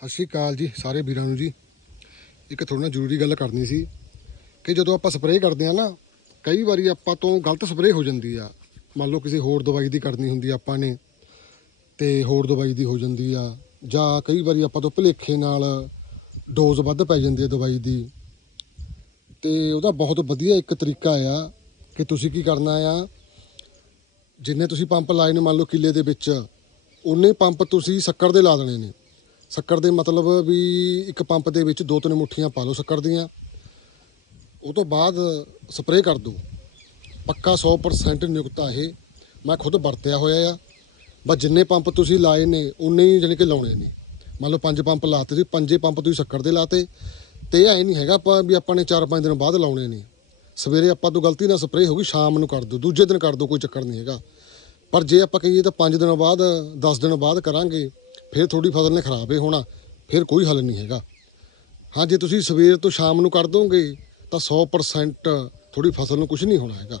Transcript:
ਸਤਿ ਸ਼੍ਰੀ ਅਕਾਲ ਜੀ ਸਾਰੇ ਵੀਰਾਂ ਨੂੰ ਜੀ। ਇੱਕ ਥੋੜਾ ਨਾ ਜ਼ਰੂਰੀ ਗੱਲ ਕਰਨੀ ਸੀ ਕਿ ਜਦੋਂ ਆਪਾਂ ਸਪਰੇਅ ਕਰਦੇ ਆ ਨਾ, ਕਈ ਵਾਰੀ ਆਪਾਂ ਤੋਂ ਗਲਤ ਸਪਰੇਅ ਹੋ ਜਾਂਦੀ ਆ। ਮੰਨ ਲਓ ਕਿਸੇ ਹੋਰ ਦਵਾਈ ਦੀ ਕਰਨੀ ਹੁੰਦੀ ਆਪਾਂ ਨੇ, ਤੇ ਹੋਰ ਦਵਾਈ ਦੀ ਹੋ ਜਾਂਦੀ ਆ। ਜਾਂ ਕਈ ਵਾਰੀ ਆਪਾਂ ਤੋਂ ਭੁਲੇਖੇ ਨਾਲ ਡੋਜ਼ ਵੱਧ ਪੈ ਜਾਂਦੀ ਹੈ ਦਵਾਈ ਦੀ। ਤੇ ਉਹਦਾ ਬਹੁਤ ਵਧੀਆ ਇੱਕ ਤਰੀਕਾ ਆ ਕਿ ਤੁਸੀਂ ਕੀ ਕਰਨਾ ਆ, ਜਿੰਨੇ ਤੁਸੀਂ ਪੰਪ ਲਾਏ ਨੇ ਮੰਨ ਲਓ ਕਿੱਲੇ ਦੇ ਵਿੱਚ ਉਨੇ ਪੰਪ ਤੁਸੀਂ ਸ਼ੱਕਰ ਦੇ ਲਾ ਦੇਣੇ ਨੇ। ਸ਼ੱਕਰ ਦੇ ਮਤਲਬ ਵੀ ਇੱਕ ਪੰਪ ਦੇ ਵਿੱਚ ਦੋ ਤਿੰਨ ਮੁੱਠੀਆਂ ਪਾ ਲਓ ਸ਼ੱਕਰ ਦੀਆਂ। ਉਹ ਤੋਂ ਬਾਅਦ ਸਪਰੇਅ ਕਰ ਦਿਓ। ਪੱਕਾ 100% ਨਿਯੁਕਤਾ ਇਹ। ਮੈਂ ਖੁਦ ਵਰਤਿਆ ਹੋਇਆ ਆ। ਬਸ ਜਿੰਨੇ ਪੰਪ ਤੁਸੀਂ ਲਾਏ ਨੇ ਉਨੇ ਹੀ ਜਾਣੀ ਕਿ ਲਾਉਣੇ ਨੇ। ਮੰਨ ਲਓ ਪੰਜ ਪੰਪ ਲਾਤੇ ਸੀ, ਪੰਜੇ ਪੰਪ ਤੁਸੀਂ ਸ਼ੱਕਰ ਦੇ ਲਾਤੇ। ਤੇ ਐ ਨਹੀਂ ਹੈਗਾ ਆਪਾਂ ਵੀ ਆਪਾਂ ਨੇ 4-5 ਦਿਨ ਬਾਅਦ ਲਾਉਣੇ ਨੇ। ਸਵੇਰੇ ਆਪਾਂ ਤੋਂ ਗਲਤੀ ਨਾਲ ਸਪਰੇਅ ਹੋ ਗਈ ਸ਼ਾਮ ਨੂੰ ਕਰ ਦਿਓ। ਦੂਜੇ ਦਿਨ ਕਰ ਦਿਓ, ਕੋਈ ਚੱਕਰ ਨਹੀਂ ਹੈਗਾ। ਪਰ ਜੇ ਆਪਾਂ ਕਹੀਏ ਤਾਂ 5 ਦਿਨਾਂ ਬਾਅਦ 10 ਦਿਨ ਬਾਅਦ ਕਰਾਂਗੇ ਫਿਰ ਤੁਹਾਡੀ ਫਸਲ ਨੇ ਖਰਾਬ ਹੀ ਹੋਣਾ, ਫਿਰ ਕੋਈ ਹੱਲ ਨਹੀਂ ਹੈਗਾ। ਹਾਂ, ਜੇ ਤੁਸੀਂ ਸਵੇਰ ਤੋਂ ਸ਼ਾਮ ਨੂੰ ਕਰ ਦੋਗੇ, ਤਾਂ 100% ਤੁਹਾਡੀ ਫਸਲ ਨੂੰ ਕੁਝ ਨਹੀਂ ਹੋਣਾ ਹੈਗਾ।